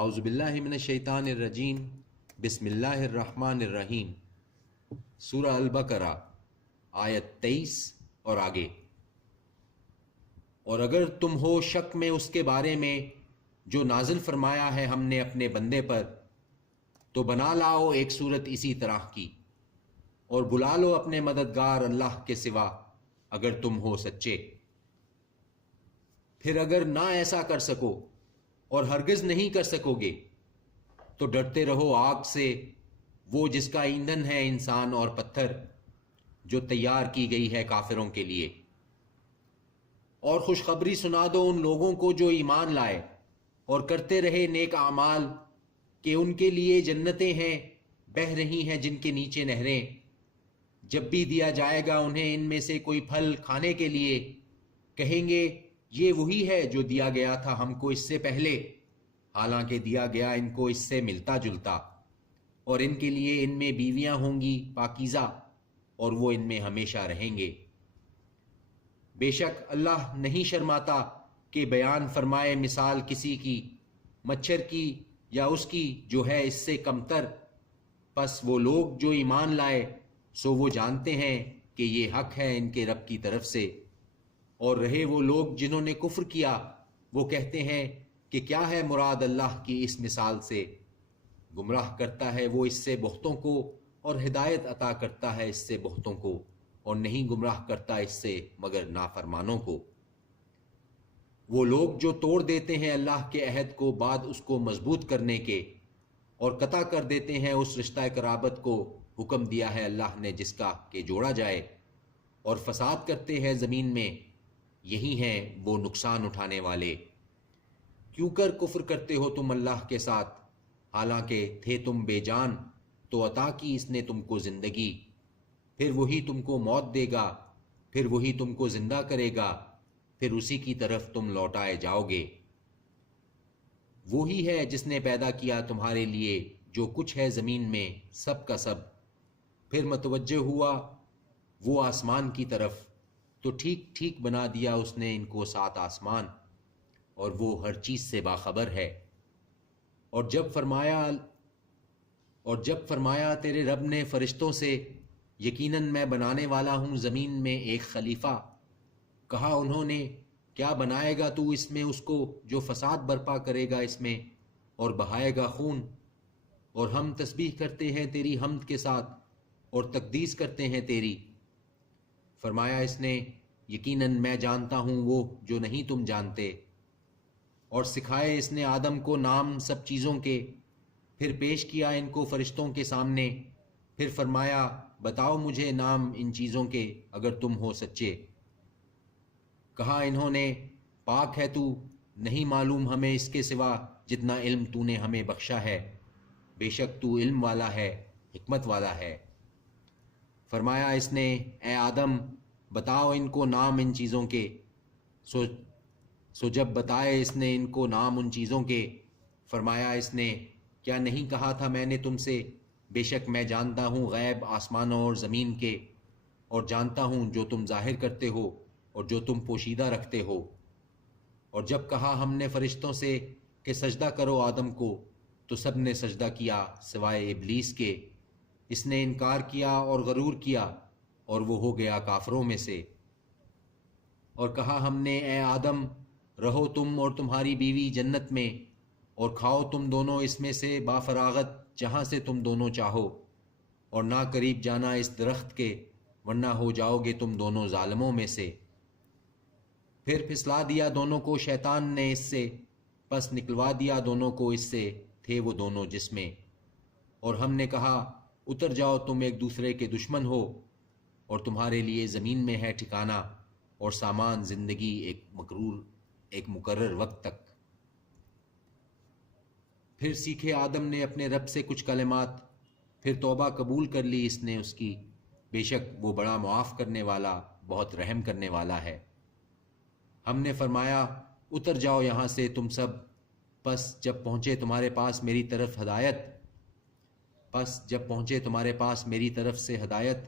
اعوذ باللہ من الشیطان الرجیم، بسم اللہ الرحمن الرحیم۔ سورہ البقرہ آیت 23 اور آگے۔ اور اگر تم ہو شک میں اس کے بارے میں جو نازل فرمایا ہے ہم نے اپنے بندے پر، تو بنا لاؤ ایک صورت اسی طرح کی، اور بلا لو اپنے مددگار اللہ کے سوا اگر تم ہو سچے۔ پھر اگر نہ ایسا کر سکو اور ہرگز نہیں کر سکو گے تو ڈرتے رہو آگ سے، وہ جس کا ایندھن ہے انسان اور پتھر، جو تیار کی گئی ہے کافروں کے لیے۔ اور خوشخبری سنا دو ان لوگوں کو جو ایمان لائے اور کرتے رہے نیک اعمال کہ ان کے لیے جنتیں ہیں بہہ رہی ہیں جن کے نیچے نہریں، جب بھی دیا جائے گا انہیں ان میں سے کوئی پھل کھانے کے لیے، کہیں گے یہ وہی ہے جو دیا گیا تھا ہم کو اس سے پہلے، حالانکہ دیا گیا ان کو اس سے ملتا جلتا۔ اور ان کے لیے ان میں بیویاں ہوں گی پاکیزہ، اور وہ ان میں ہمیشہ رہیں گے۔ بے شک اللہ نہیں شرماتا کہ بیان فرمائے مثال کسی کی، مچھر کی یا اس کی جو ہے اس سے کمتر۔ پس وہ لوگ جو ایمان لائے سو وہ جانتے ہیں کہ یہ حق ہے ان کے رب کی طرف سے، اور رہے وہ لوگ جنہوں نے کفر کیا، وہ کہتے ہیں کہ کیا ہے مراد اللہ کی اس مثال سے، گمراہ کرتا ہے وہ اس سے بہتوں کو اور ہدایت عطا کرتا ہے اس سے بہتوں کو، اور نہیں گمراہ کرتا اس سے مگر نافرمانوں کو۔ وہ لوگ جو توڑ دیتے ہیں اللہ کے عہد کو بعد اس کو مضبوط کرنے کے، اور قطع کر دیتے ہیں اس رشتہ قرابت کو حکم دیا ہے اللہ نے جس کا کہ جوڑا جائے، اور فساد کرتے ہیں زمین میں، یہی ہیں وہ نقصان اٹھانے والے۔ کیوں کر کفر کرتے ہو تم اللہ کے ساتھ، حالانکہ تھے تم بے جان، تو عطا کی اس نے تم کو زندگی، پھر وہی تم کو موت دے گا، پھر وہی تم کو زندہ کرے گا، پھر اسی کی طرف تم لوٹائے جاؤ گے۔ وہی ہے جس نے پیدا کیا تمہارے لیے جو کچھ ہے زمین میں سب کا سب، پھر متوجہ ہوا وہ آسمان کی طرف، تو ٹھیک ٹھیک بنا دیا اس نے ان کو 7 آسمان، اور وہ ہر چیز سے باخبر ہے۔ اور جب فرمایا تیرے رب نے فرشتوں سے، یقیناً میں بنانے والا ہوں زمین میں ایک خلیفہ، کہا انہوں نے کیا بنائے گا تو اس میں اس کو جو فساد برپا کرے گا اس میں اور بہائے گا خون، اور ہم تسبیح کرتے ہیں تیری حمد کے ساتھ اور تقدیس کرتے ہیں تیری۔ فرمایا اس نے یقیناً میں جانتا ہوں وہ جو نہیں تم جانتے، اور سکھائے اس نے آدم کو نام سب چیزوں کے، پھر پیش کیا ان کو فرشتوں کے سامنے، پھر فرمایا بتاؤ مجھے نام ان چیزوں کے اگر تم ہو سچے۔ کہا انہوں نے پاک ہے تو، نہیں معلوم ہمیں اس کے سوا جتنا علم تو نے ہمیں بخشا ہے، بے شک تو علم والا ہے حکمت والا ہے۔ فرمایا اس نے اے آدم بتاؤ ان کو نام ان چیزوں کے، سو جب بتائے اس نے ان کو نام ان چیزوں کے، فرمایا اس نے کیا نہیں کہا تھا میں نے تم سے، بے شک میں جانتا ہوں غیب آسمانوں اور زمین کے، اور جانتا ہوں جو تم ظاہر کرتے ہو اور جو تم پوشیدہ رکھتے ہو۔ اور جب کہا ہم نے فرشتوں سے کہ سجدہ کرو آدم کو، تو سب نے سجدہ کیا سوائے ابلیس کے، اس نے انکار کیا اور غرور کیا، اور وہ ہو گیا کافروں میں سے۔ اور کہا ہم نے اے آدم رہو تم اور تمہاری بیوی جنت میں، اور کھاؤ تم دونوں اس میں سے بافراغت جہاں سے تم دونوں چاہو، اور نہ قریب جانا اس درخت کے ورنہ ہو جاؤ گے تم دونوں ظالموں میں سے۔ پھر پھسلا دیا دونوں کو شیطان نے اس سے، پس نکلوا دیا دونوں کو اس سے، تھے وہ دونوں جس میں۔ اور ہم نے کہا اتر جاؤ تم ایک دوسرے کے دشمن ہو، اور تمہارے لیے زمین میں ہے ٹھکانہ اور سامان زندگی ایک مقرر وقت تک۔ پھر سیکھے آدم نے اپنے رب سے کچھ کلمات، پھر توبہ قبول کر لی اس نے اس کی، بے شک وہ بڑا معاف کرنے والا بہت رحم کرنے والا ہے۔ ہم نے فرمایا اتر جاؤ یہاں سے تم سب، پس جب پہنچے تمہارے پاس میری طرف سے ہدایت،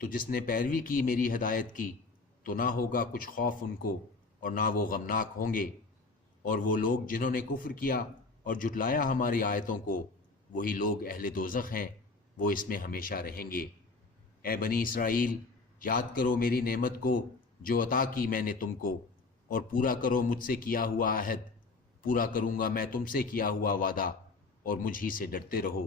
تو جس نے پیروی کی میری ہدایت کی تو نہ ہوگا کچھ خوف ان کو اور نہ وہ غمناک ہوں گے۔ اور وہ لوگ جنہوں نے کفر کیا اور جھٹلایا ہماری آیتوں کو، وہی لوگ اہل دوزخ ہیں، وہ اس میں ہمیشہ رہیں گے۔ اے بنی اسرائیل، یاد کرو میری نعمت کو جو عطا کی میں نے تم کو، اور پورا کرو مجھ سے کیا ہوا عہد، پورا کروں گا میں تم سے کیا ہوا وعدہ، اور مجھ ہی سے ڈرتے رہو۔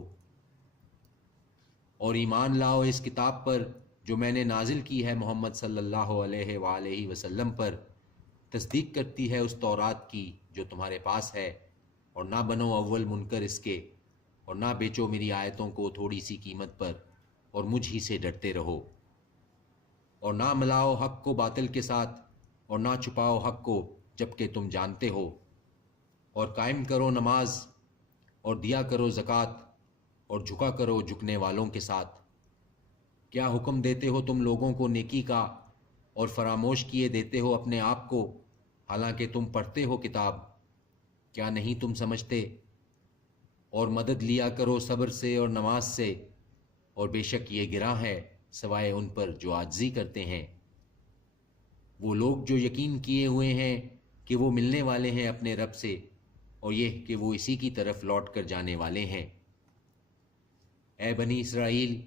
اور ایمان لاؤ اس کتاب پر جو میں نے نازل کی ہے محمد صلی اللہ علیہ وآلہ وسلم پر، تصدیق کرتی ہے اس تورات کی جو تمہارے پاس ہے، اور نہ بنو اول منکر اس کے، اور نہ بیچو میری آیتوں کو تھوڑی سی قیمت پر، اور مجھ ہی سے ڈرتے رہو۔ اور نہ ملاؤ حق کو باطل کے ساتھ، اور نہ چھپاؤ حق کو جبکہ تم جانتے ہو، اور قائم کرو نماز، اور دیا کرو زکوٰۃ، اور جھکا کرو جھکنے والوں کے ساتھ۔ کیا حکم دیتے ہو تم لوگوں کو نیکی کا، اور فراموش کیے دیتے ہو اپنے آپ کو، حالانکہ تم پڑھتے ہو کتاب؟ کیا نہیں تم سمجھتے؟ اور مدد لیا کرو صبر سے اور نماز سے، اور بے شک یہ گراں ہے سوائے ان پر جو عاجزی کرتے ہیں۔ وہ لوگ جو یقین کیے ہوئے ہیں کہ وہ ملنے والے ہیں اپنے رب سے، اور یہ کہ وہ اسی کی طرف لوٹ کر جانے والے ہیں۔ اے بنی اسرائیل،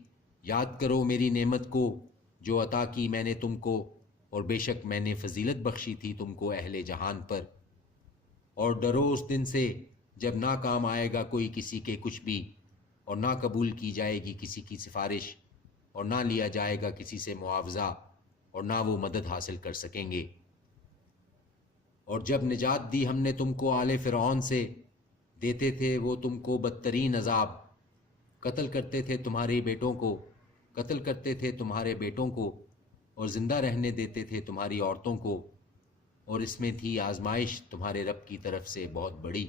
یاد کرو میری نعمت کو جو عطا کی میں نے تم کو، اور بے شک میں نے فضیلت بخشی تھی تم کو اہل جہان پر۔ اور ڈرو اس دن سے جب نہ کام آئے گا کوئی کسی کے کچھ بھی، اور نہ قبول کی جائے گی کسی کی سفارش، اور نہ لیا جائے گا کسی سے معاوضہ، اور نہ وہ مدد حاصل کر سکیں گے۔ اور جب نجات دی ہم نے تم کو آل فرعون سے، دیتے تھے وہ تم کو بدترین عذاب، قتل کرتے تھے تمہارے بیٹوں کو، اور زندہ رہنے دیتے تھے تمہاری عورتوں کو، اور اس میں تھی آزمائش تمہارے رب کی طرف سے بہت بڑی۔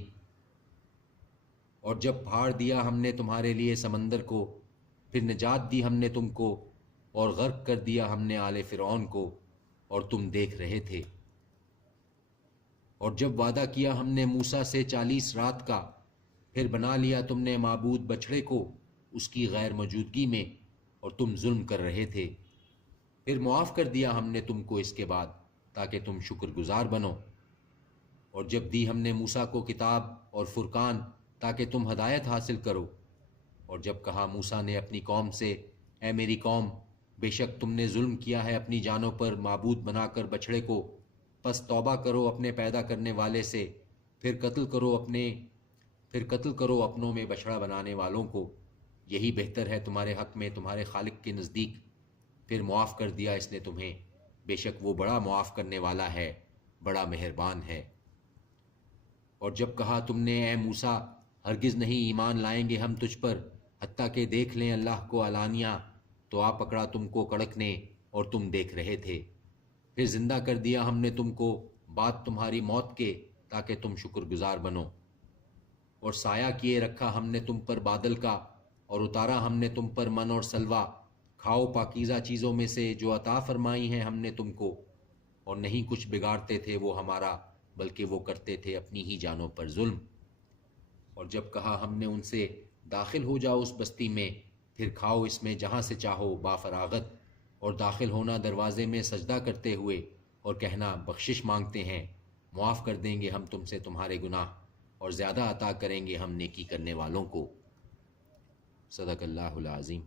اور جب پھاڑ دیا ہم نے تمہارے لیے سمندر کو، پھر نجات دی ہم نے تم کو، اور غرق کر دیا ہم نے آل فرعون کو، اور تم دیکھ رہے تھے۔ اور جب وعدہ کیا ہم نے موسیٰ سے 40 رات کا، پھر بنا لیا تم نے معبود بچڑے کو اس کی غیر موجودگی میں، اور تم ظلم کر رہے تھے۔ پھر معاف کر دیا ہم نے تم کو اس کے بعد تاکہ تم شکر گزار بنو۔ اور جب دی ہم نے موسیٰ کو کتاب اور فرقان تاکہ تم ہدایت حاصل کرو، اور جب کہا موسیٰ نے اپنی قوم سے، اے میری قوم، بے شک تم نے ظلم کیا ہے اپنی جانوں پر معبود بنا کر بچڑے کو، پس توبہ کرو اپنے پیدا کرنے والے سے، پھر قتل کرو اپنوں میں بچڑا بنانے والوں کو، یہی بہتر ہے تمہارے حق میں تمہارے خالق کے نزدیک۔ پھر معاف کر دیا اس نے تمہیں، بے شک وہ بڑا معاف کرنے والا ہے، بڑا مہربان ہے۔ اور جب کہا تم نے، اے موسیٰ، ہرگز نہیں ایمان لائیں گے ہم تجھ پر حتیٰ کہ دیکھ لیں اللہ کو علانیہ، تو آ پکڑا تم کو کڑک نے، اور تم دیکھ رہے تھے۔ پھر زندہ کر دیا ہم نے تم کو بعد تمہاری موت کے تاکہ تم شکر گزار بنو۔ اور سایہ کیے رکھا ہم نے تم پر بادل کا، اور اتارا ہم نے تم پر من اور سلوہ، کھاؤ پاکیزہ چیزوں میں سے جو عطا فرمائی ہیں ہم نے تم کو، اور نہیں کچھ بگاڑتے تھے وہ ہمارا، بلکہ وہ کرتے تھے اپنی ہی جانوں پر ظلم۔ اور جب کہا ہم نے ان سے، داخل ہو جاؤ اس بستی میں، پھر کھاؤ اس میں جہاں سے چاہو بافراغت، اور داخل ہونا دروازے میں سجدہ کرتے ہوئے، اور کہنا بخشش مانگتے ہیں، معاف کر دیں گے ہم تم سے تمہارے گناہ، اور زیادہ عطا کریں گے ہم نیکی کرنے والوں کو۔ صدق اللہ العظیم۔